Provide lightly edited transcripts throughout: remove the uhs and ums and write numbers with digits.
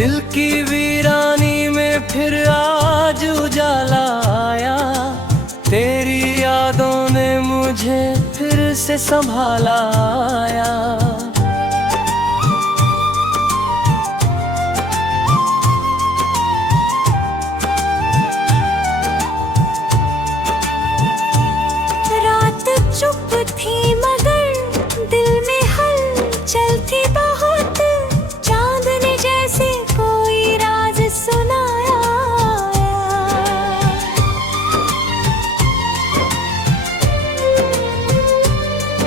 दिल की वीरानी में फिर आज उजाला आया, तेरी यादों ने मुझे फिर से संभाला आया। रात चुप थी मगर दिल में हलचल थी बहुत, चांद ने जैसे कोई राज सुनाया।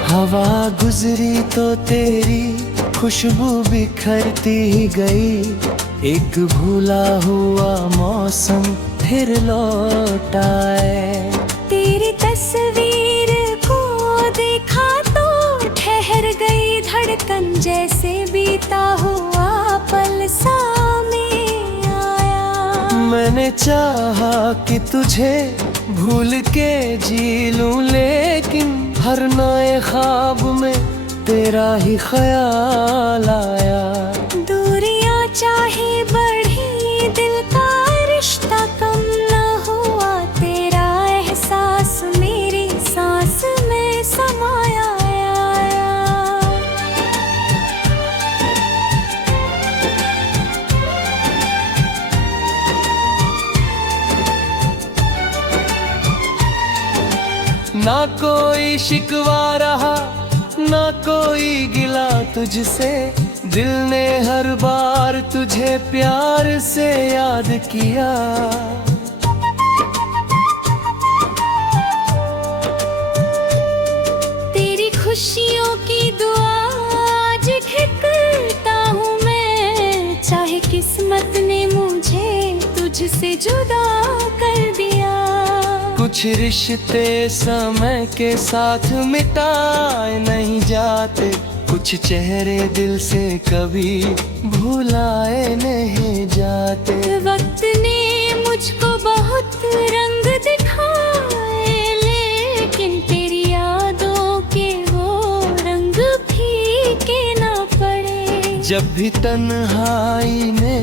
हवा गुजरी तो तेरी खुशबू बिखरती गई, एक भूला हुआ मौसम फिर लौट आए। तेरी तस्वीर को देखा तो ठहर गई धड़कन, जैसे बीता हुआ पल सामने आया। मैंने चाहा कि तुझे भूल के जी लूं, लेकिन हर नए ख्वाब में तेरा ही ख्याल आया। दूरियां चाहे बढ़ी दिल का रिश्ता कम न हुआ, तेरा एहसास मेरी सांस में समाया आया। ना कोई शिकवा रहा ना कोई गिला तुझसे, दिल ने हर बार तुझे प्यार से याद किया। तेरी खुशियों की दुआ आज ठिकता हूँ मैं, चाहे किस्मत ने मुझे तुझसे जुदा कर दिया। कुछ रिश्ते समय के साथ मिटाए नहीं जाते, कुछ चेहरे दिल से कभी भुलाए नहीं जाते। वक्त ने मुझको बहुत रंग दिखाए, लेकिन तेरी यादों के वो रंग फीके ना पड़े। जब भी तन्हाई ने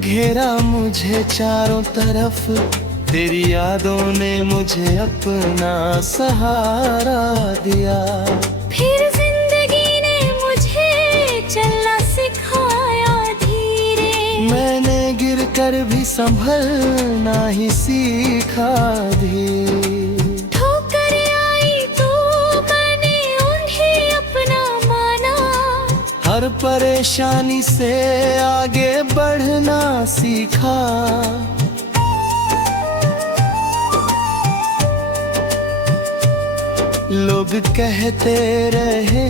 घेरा मुझे चारों तरफ, तेरी यादों ने मुझे अपना सहारा दिया। फिर जिंदगी ने मुझे चलना सिखाया धीरे, मैंने गिर कर भी संभलना ही सीखा धीरे। ठोकर आई तो मैंने उन्हें अपना माना, हर परेशानी से आगे बढ़ना सीखा। लोग कहते रहे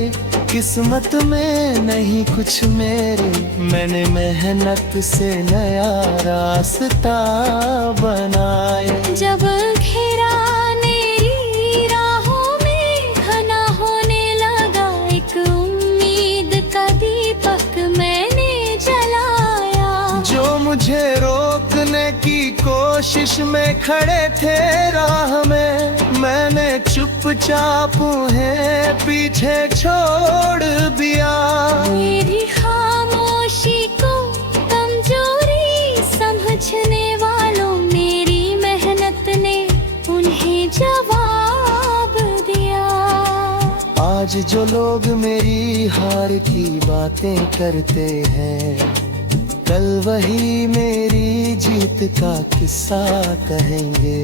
किस्मत में नहीं कुछ मेरे, मैंने मेहनत से नया रास्ता बनाया। जब घेरा मेरी राहों में घना होने लगा, एक उम्मीद का दीपक मैंने जलाया। जो मुझे रोकने की कोशिश में खड़े थे राह में, मैंने चुपचाप उन्हें पीछे छोड़ दिया। मेरी खामोशी को कमजोरी समझने वालों, मेरी मेहनत ने उन्हें जवाब दिया। आज जो लोग मेरी हार की बातें करते हैं, कल वही मेरी जीत का किस्सा कहेंगे।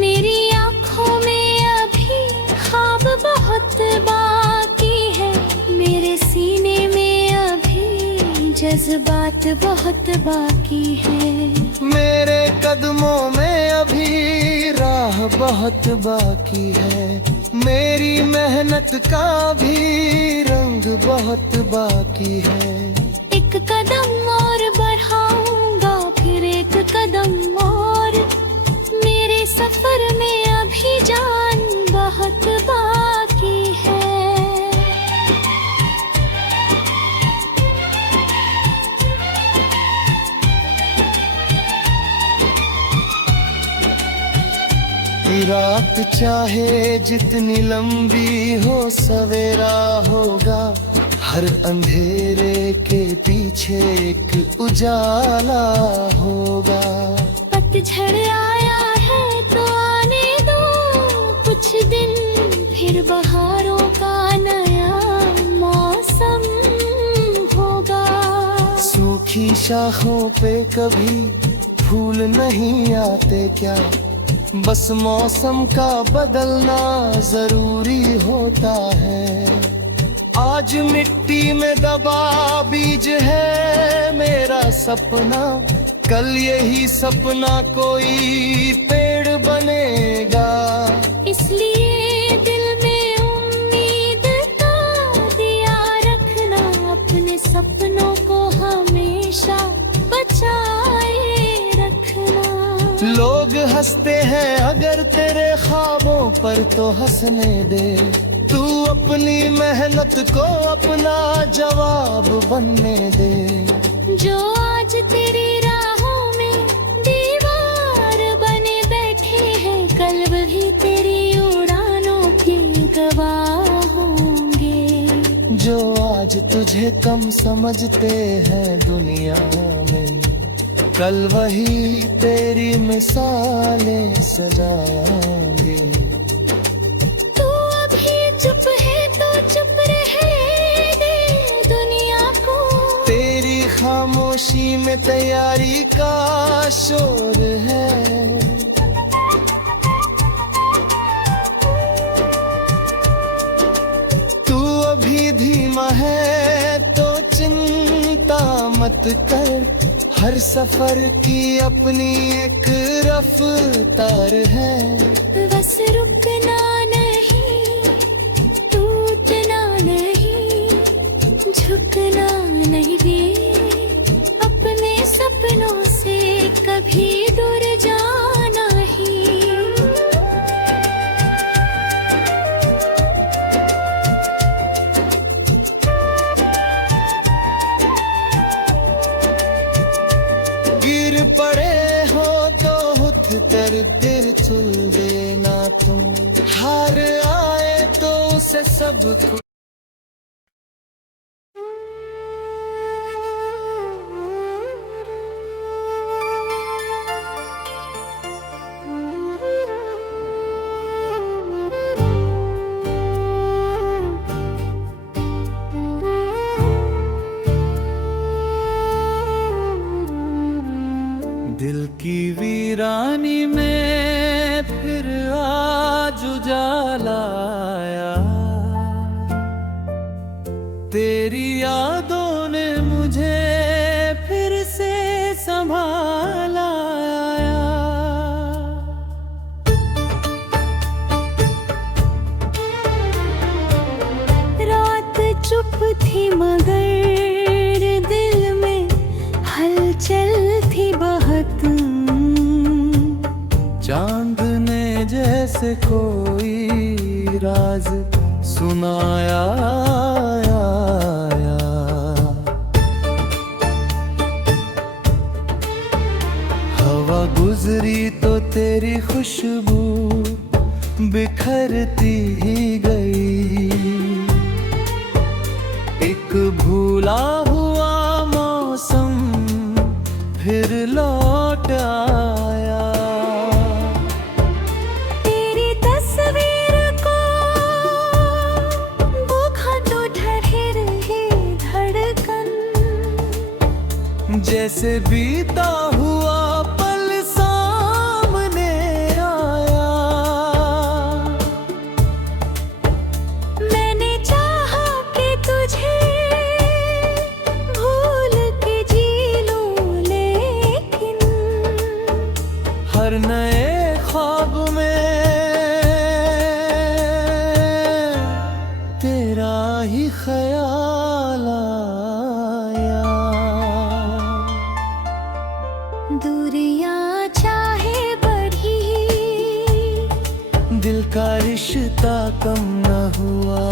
मेरी आँखों में अभी ख्वाब बहुत बाकी है, मेरे सीने में अभी जज्बात बहुत बाकी है। मेरे कदमों में अभी राह बहुत बाकी है, मेरी मेहनत का भी रंग बहुत बाकी है। एक कदम और बढ़ाऊंगा, फिर एक कदम और, मेरे सफर में अभी जान बहुत बाकी है। रात चाहे जितनी लंबी हो सवेरा होगा, हर अंधेरे के पीछे एक उजाला होगा। पतझड़ आया है तो आने दो कुछ दिन, फिर बहारों का नया मौसम होगा। सूखी शाखों पे कभी फूल नहीं आते क्या, बस मौसम का बदलना जरूरी होता है। आज मिट्टी में दबा बीज है मेरा सपना, कल यही सपना कोई पेड़ बनेगा। इसलिए दिल में उम्मीद का दिया रखना, अपने सपनों को हमेशा बचाए रखना। लोग हंसते हैं अगर तेरे ख्वाबों पर तो हंसने दे, तू अपनी मेहनत को अपना जवाब बनने दे। जो आज तेरी राहों में दीवार बने बैठे हैं, कल वही तेरी उड़ानों के गवाह होंगे। जो आज तुझे कम समझते हैं दुनिया में, कल वही तेरी मिसालें सजाएंगे। चुप है तो चुप रहने दे दुनिया को, तेरी खामोशी में तैयारी का शोर है। तू अभी धीमा है तो चिंता मत कर, हर सफर की अपनी एक रफ्तार है। बस रुकना झुकना नहीं भी, अपने सपनों से कभी दूर जाना ही। गिर पड़े हो तो हुथ कर दिल चुल देना तुम, हार आए तो उसे सब कुछ। दिल की वीरानी में फिर आज उजाला आया, तेरी यादों ने मुझे फिर से संभाला। रात चुप थी मगर दिल में हलचल थी बहुत, चांद ने जैसे कोई राज सुनाया। हवा गुजरी तो तेरी खुशबू बिखरती ही गई, एक भूला हुआ मौसम फिर लौट आया। तेरी तस्वीर को देखा तो ठहर रही धड़कन, जैसे बीता हुआ पल सामने आया। मैंने चाहा कि तुझे भूल के जी लूं, लेकिन हर नए ख्वाब में तेरा ही ख्याल आया। दूरियां चाहे बढ़ी, दिल का रिश्ता कम न हुआ।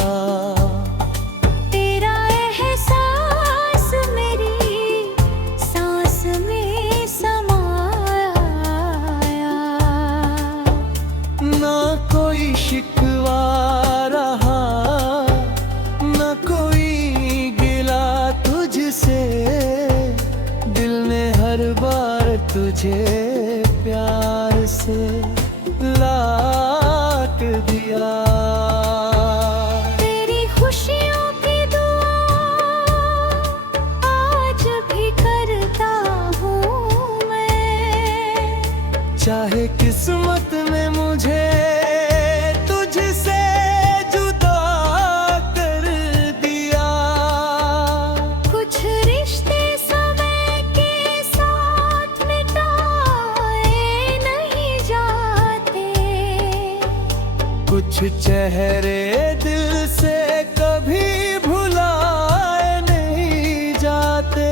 तेरा एहसास मेरी सांस में समाया। ना कोई शिकवा रहा, ना कोई मुझे प्यार से लाट दिया। तेरी खुशियों की दुआ आज भी करता हूँ मैं। चाहे किस्मत ने मुझे तुझसे जुदा कर दिया। कुछ रिश्ते समय के साथ मिटाए नहीं जाते। कुछ चेहरे दिल से कभी भुलाए नहीं जाते।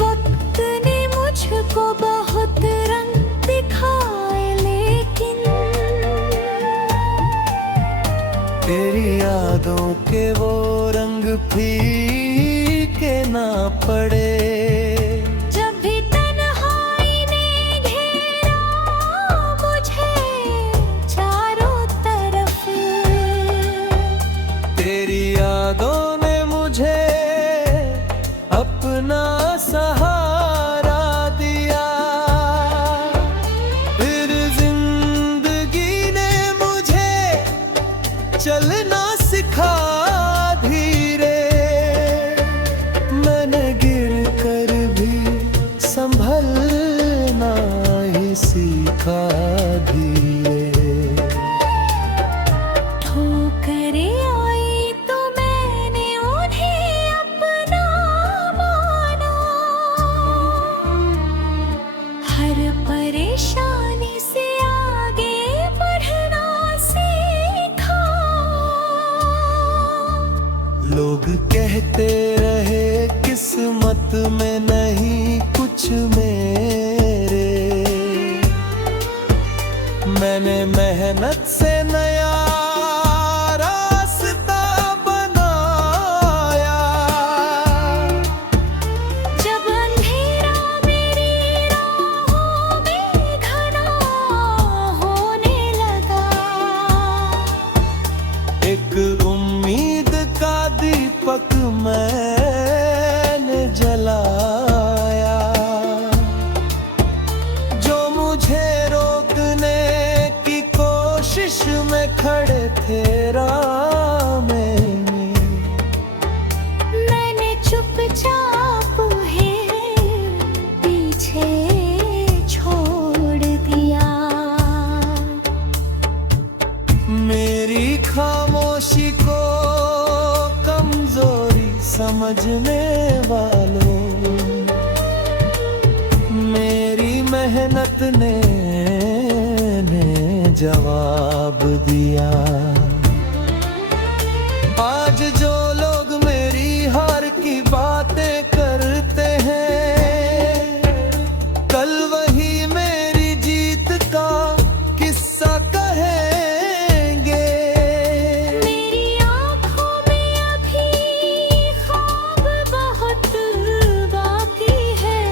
वक्त ने मुझको बहुत रंग दिखाए, लेकिन तेरी यादों के वो रंग फीके ना पड़े। जब भी तन्हाई ने घेरा मुझे चारों तरफ, तेरी यादों ने मुझे अपना सहारा दिया। फिर जिंदगी ने मुझे चलना सिखा धीरे। मैंने गिर कर भी संभलना ही सीखा धीरे। ठोकरें आई तो मैंने उन्हें अपना माना। हर परेशानी से आगे बढ़ना सीखा। लोग कहते रहे किस्मत में नहीं कुछ मेरे। मैंने मेहनत से नया रास्ता बनाया। जब अंधेरा मेरी राहों में घना होने लगा, एक उम्मीद का दीपक मैंने जलाया। जो मुझे रोकने की कोशिश में खड़े थे राह में, मैंने चुपचाप उन्हें पीछे छोड़ दिया। मेरी खामोशी को कमजोरी समझने वालों, मेरी मेहनत ने जवाब दिया। आज जो लोग मेरी हार की बातें करते हैं, कल वही मेरी जीत का किस्सा कहेंगे। मेरी आँखों में अभी ख्वाब बहुत बाकी है।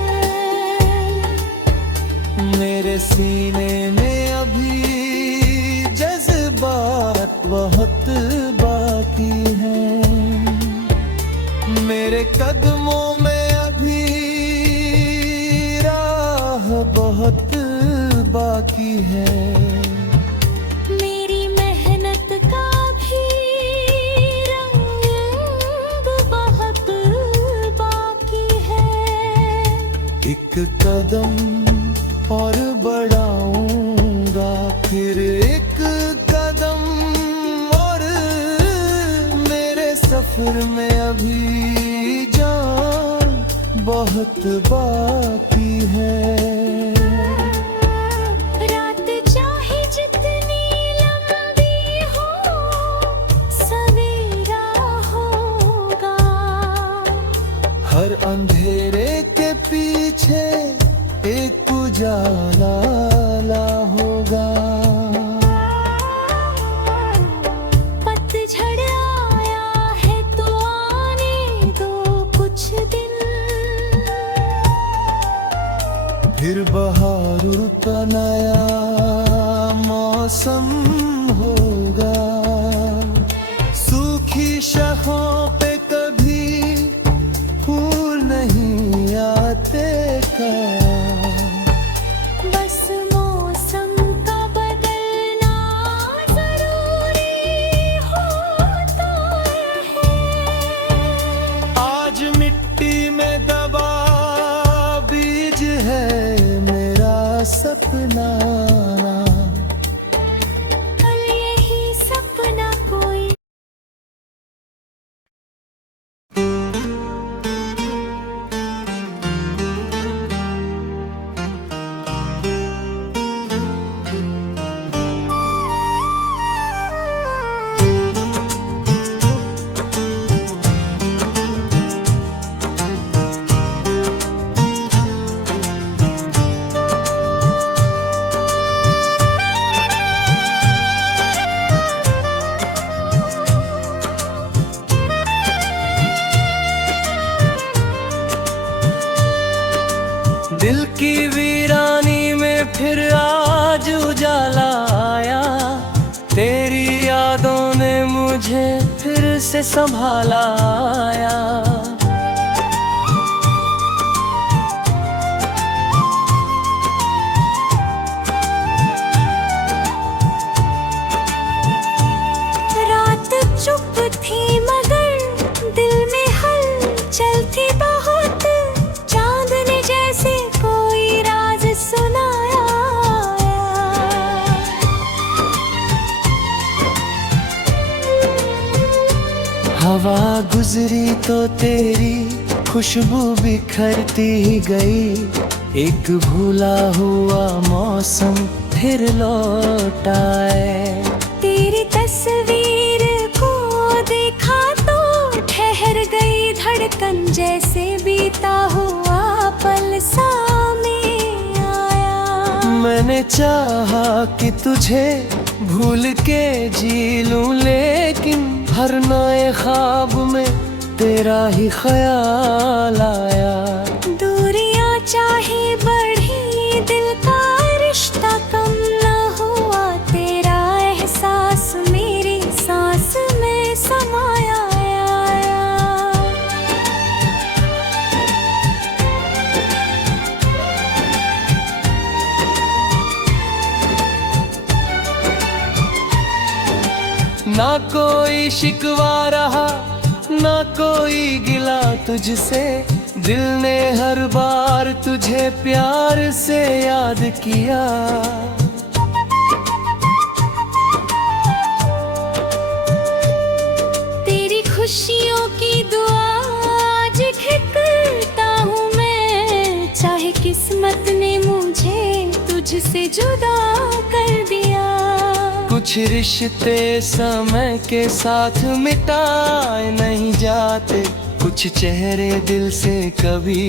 मेरे सीने में अभी जज्बात बहुत बाकी हैं। मेरे कदमों में अभी राह बहुत बाकी है। मेरी मेहनत का भी रंग बहुत बाकी है। एक कदम और बढ़ाऊंगा, फिर एक कदम और। मेरे सफर में अभी जान बहुत बाकी है। रात चाहे जितनी लंबी हो, सवेरा होगा। हर अंधेरे के पीछे एक उजाला ला होगा। पतझड़ आया है तो आने दो कुछ दिन। फिर बहार का नया मौसम होगा। सूखी शाखों पे कभी फूल नहीं आते। बनाना। कल यही सपना कोई दिल की वीरानी में फिर आज उजाला आया, तेरी यादों ने मुझे फिर से संभाला आया। रात चुप थी मगर दिल में हलचल थी बहुत, चांद ने जैसे कोई राज सुनाया। हवा गुजरी तो तेरी खुशबू बिखरती ही गई, एक भूला हुआ मौसम फिर लौट आए। तेरी तस्वीर को देखा तो ठहर गई धड़कन, जैसे बीता हुआ पल सामने आया। मैंने चाहा कि तुझे भूल के जी लूं, लेकिन हर नए ख्वाब में तेरा ही ख्याल आया। दूरियां चाहे बढ़ी दिल का रिश्ता कम न हुआ, तेरा एहसास मेरी सांस में समाया। ना कोई शिकवा रहा ना कोई गिला तुझसे, दिल ने हर बार तुझे प्यार से याद किया। तेरी खुशियों की दुआ आज ठिकता हूँ मैं, चाहे किस्मत ने मुझे तुझसे जुदा कर दिया। कुछ रिश्ते समय के साथ मिटाए नहीं जाते, कुछ चेहरे दिल से कभी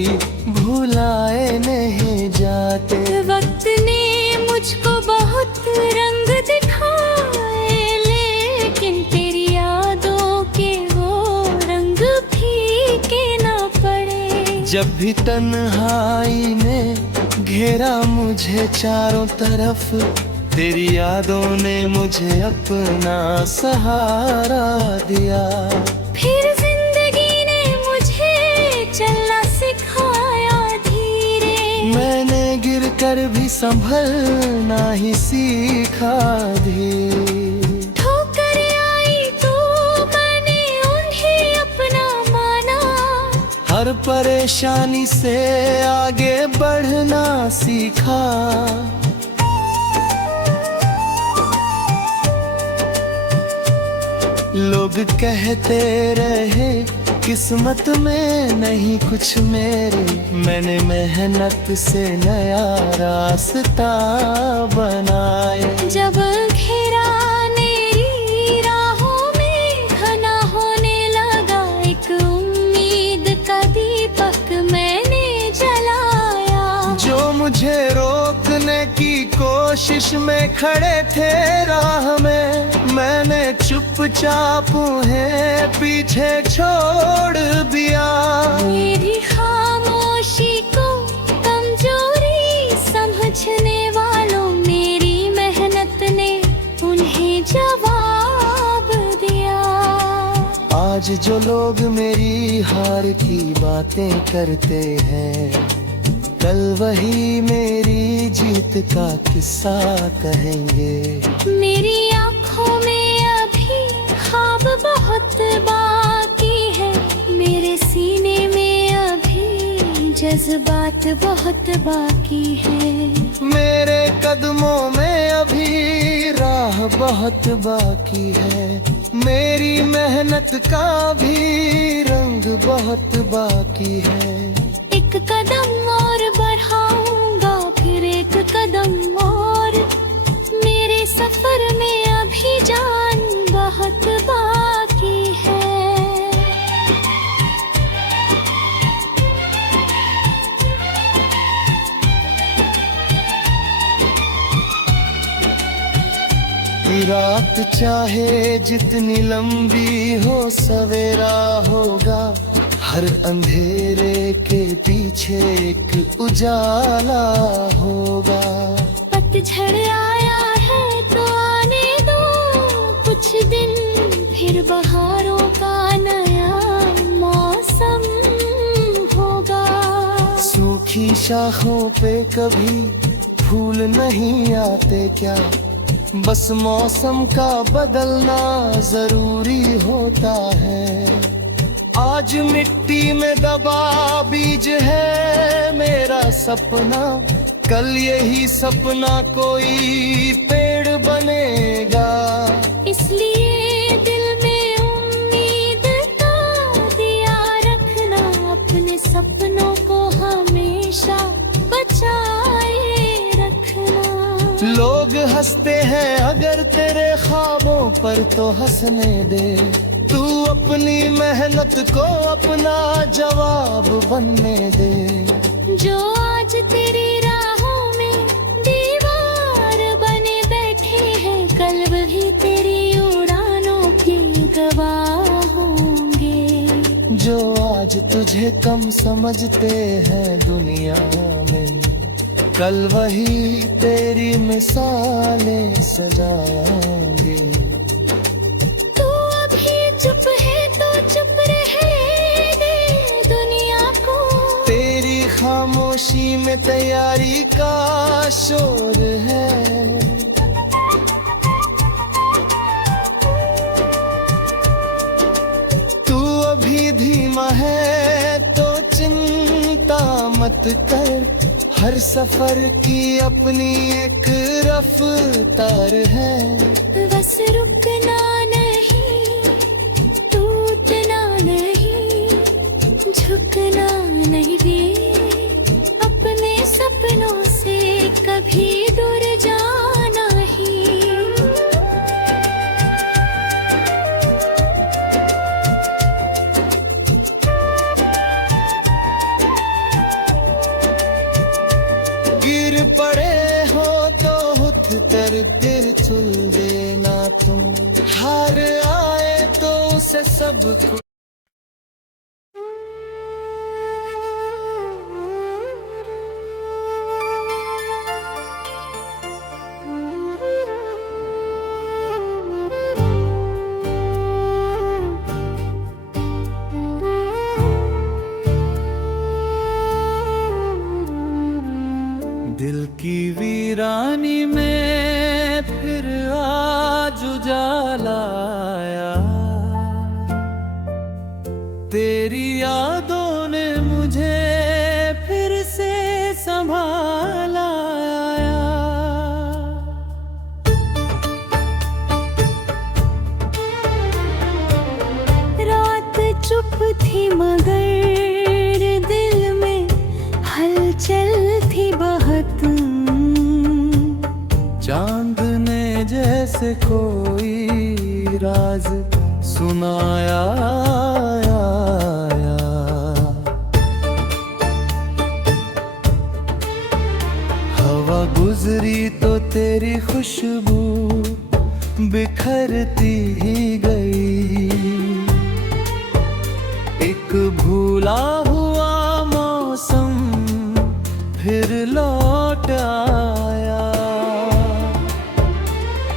भुलाए नहीं जाते। वक्त ने मुझको बहुत रंग दिखाए, लेकिन तेरी यादों के वो रंग फीके ना पड़े। जब भी तन्हाई ने घेरा मुझे चारों तरफ, तेरी यादों ने मुझे अपना सहारा दिया। फिर जिंदगी ने मुझे चलना सिखाया धीरे, मैंने गिर कर भी संभलना ही सीखा धीरे। ठोकर आई तो मैंने उन्हें अपना माना, हर परेशानी से आगे बढ़ना सीखा। लोग कहते रहे किस्मत में नहीं कुछ मेरे, मैंने मेहनत से नया रास्ता बनाया। जब घेरा मेरी राहों में घना होने लगा, एक उम्मीद का दीपक मैंने जलाया। जो मुझे रोकने की कोशिश में खड़े थे राह में, मैंने चुपचाप उन्हें पीछे छोड़ दिया। मेरी खामोशी को कमजोरी समझने वालों, मेरी मेहनत ने उन्हें जवाब दिया। आज जो लोग मेरी हार की बातें करते हैं, कल वही मेरी जीत का किस्सा कहेंगे। मेरी आँखों में अभी ख्वाब बहुत बाकी है, मेरे सीने में अभी जज्बात बहुत बाकी है। मेरे कदमों में अभी राह बहुत बाकी है, मेरी मेहनत का भी रंग बहुत बाकी है। एक कदम और बढ़ाऊंगा, फिर एक कदम और, मेरे सफर में अभी जान बहुत बाकी है। रात चाहे जितनी लंबी हो, सवेरा होगा, हर अंधेरे के पीछे एक उजाला होगा। पतझड़ आया है तो आने दो कुछ दिन, फिर बहारों का नया मौसम होगा। सूखी शाखों पे कभी फूल नहीं आते क्या, बस मौसम का बदलना जरूरी होता है। आज मिट्टी में दबा बीज है मेरा सपना, कल यही सपना कोई पेड़ बनेगा। इसलिए दिल में उम्मीद का दिया रखना, अपने सपनों को हमेशा बचाए रखना। लोग हंसते हैं अगर तेरे ख्वाबों पर तो हंसने दे, तू अपनी मेहनत को अपना जवाब बनने दे। जो आज तेरी राहों में दीवार बने बैठे हैं, कल वही तेरी उड़ानों के गवाह होंगे। जो आज तुझे कम समझते हैं दुनिया में, कल वही तेरी मिसालें सजाएंगे। तू अभी चुप है तो चुप रहने दे दुनिया को, तेरी खामोशी में तैयारी का शोर है। तू अभी धीमा है तो चिंता मत कर, हर सफर की अपनी एक रफ्तार है। बस रुकना नहीं, टूटना नहीं, झुकना नहीं भी, अपने सपनों से कभी दूर जाना ही। गिर पड़े हो तो हुथ कर गिर चुल देना तुम, हार आए तो उसे सब कुछ। दिल की वीरानी में फिर आज उजाला आया, तेरी यादों ने मुझे फिर से संभाला। रात चुप थी मगर दिल में हलचल थी बहुत, चांद ने जैसे कोई राज सुनाया। हवा गुजरी तो तेरी खुशबू बिखरती ही गई, एक भूला हुआ मौसम फिर लौट आया।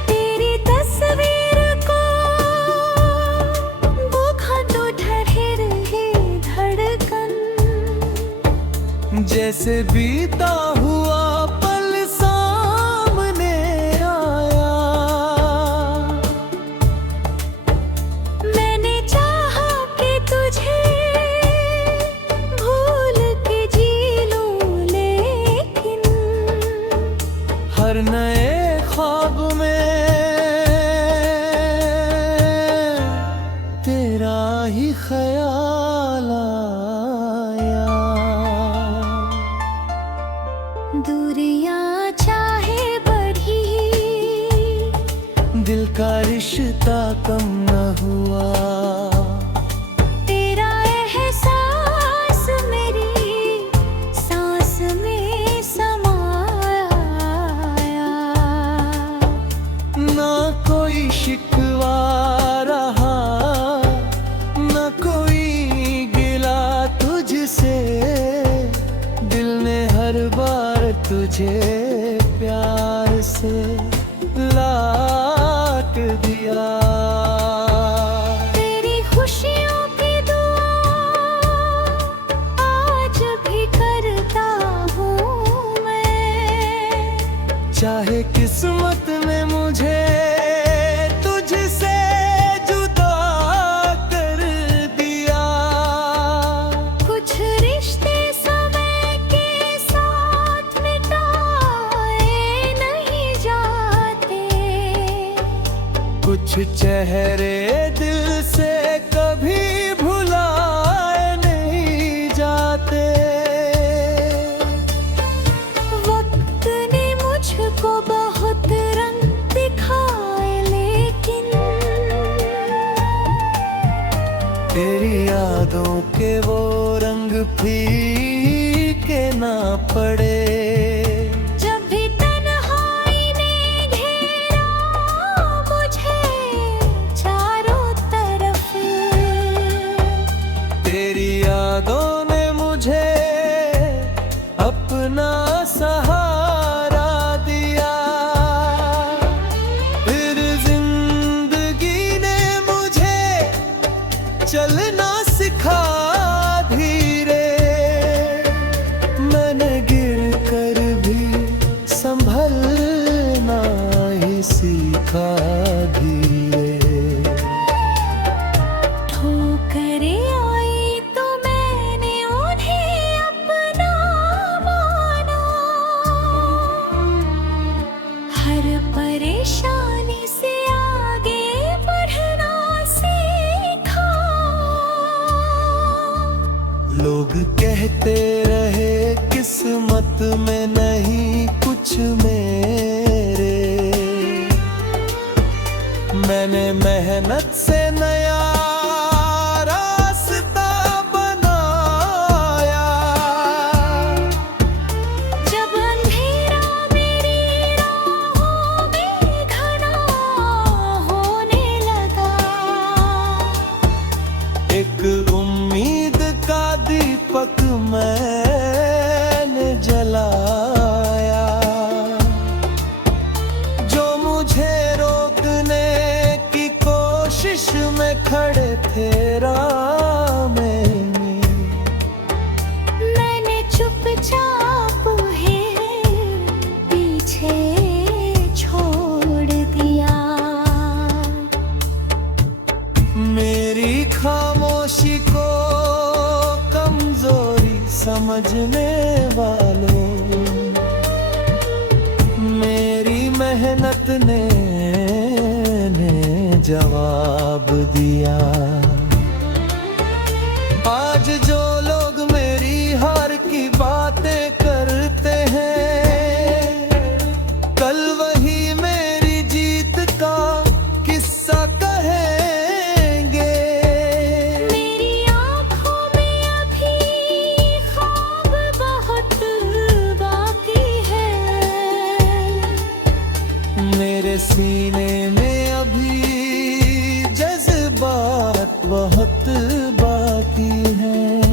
तेरी तस्वीर को देखा तो ठहर रही धड़कन, जैसे बीता हुआ पल सामने आया। मैंने चाहा कि तुझे भूल के जी लूं, लेकिन ही ख्याल आया। दूरियां चाहे बढ़ी, दिल का रिश्ता कम न हुआ। तेरा एहसास मेरी सांस में समाया। ना कोई शिकवा रहा, ना कोई गिला तुझसे। दिल ने हर बार तुझे प्यार से लाट दिया। तेरी खुशियों की दुआ आज भी करता हूँ मैं। चाहे किस्मत ने मुझे तुझसे जुदा कर दिया। कुछ रिश्ते समय के साथ मिटाए नहीं जाते। कुछ चेहरे दिल से कभी भुलाए नहीं जाते। वक्त ने मुझको बहुत रंग दिखाए, लेकिन तेरी यादों के वो रंग फीके ना पड़े। जब भी तन्हाई ने घेरा मुझे चारों तरफ। तेरी यादों ने मुझे अपना सहारा दिया। फिर जिंदगी ने मुझे चलना सिखा धीरे। मैंने गिर कर भी संभलना ही सीखा धीरे। ठोकरें आई तो मैंने उन्हें अपना माना। हर परेशानी से आगे बढ़ना सीखा। लोग कहते रहे किस्मत में नहीं कुछ मेरे। मैंने मेहनत से नया रास्ता बनाया। जब अंधेरा मेरी राहों में घना होने लगा। एक उम्मीद का दीपक मैंने जलाया। जो मुझे रोकने की कोशिश में खड़े थे राह में, मैंने चुपचाप है पीछे छोड़ दिया। मेरी खामोशी को कमजोरी समझने वालों, मेरी मेहनत ने जवाब दिया। आज जो लोग मेरी हार की बातें करते हैं, कल वही मेरी जीत का किस्सा कहेंगे। मेरी आँखों में अभी ख्वाब बहुत बाकी है। मेरे सीने में अभी जज्बात बहुत बाकी हैं।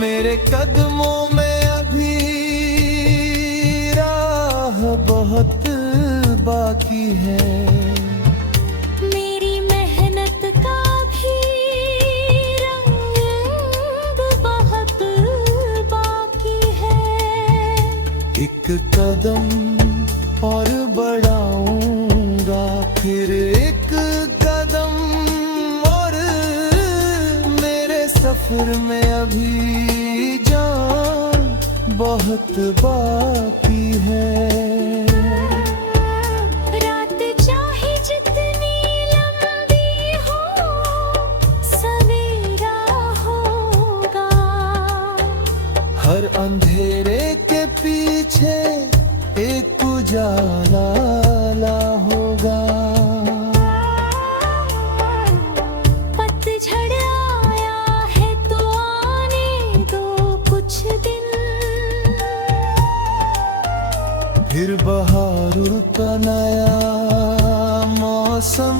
मेरे कदमों में अभी राह बहुत बाकी है। मेरी मेहनत का भी रंग बहुत बाकी है। एक कदम और बढ़ाऊंगा, फिर एक कदम और। मेरे सफर में अभी जान बहुत बाकी है। रात चाहे जितनी लंबी हो, अंधेरे के पीछे एक उजाला ला होगा। पतझड़ आया है तो आने दो कुछ दिन, फिर बहार का नया मौसम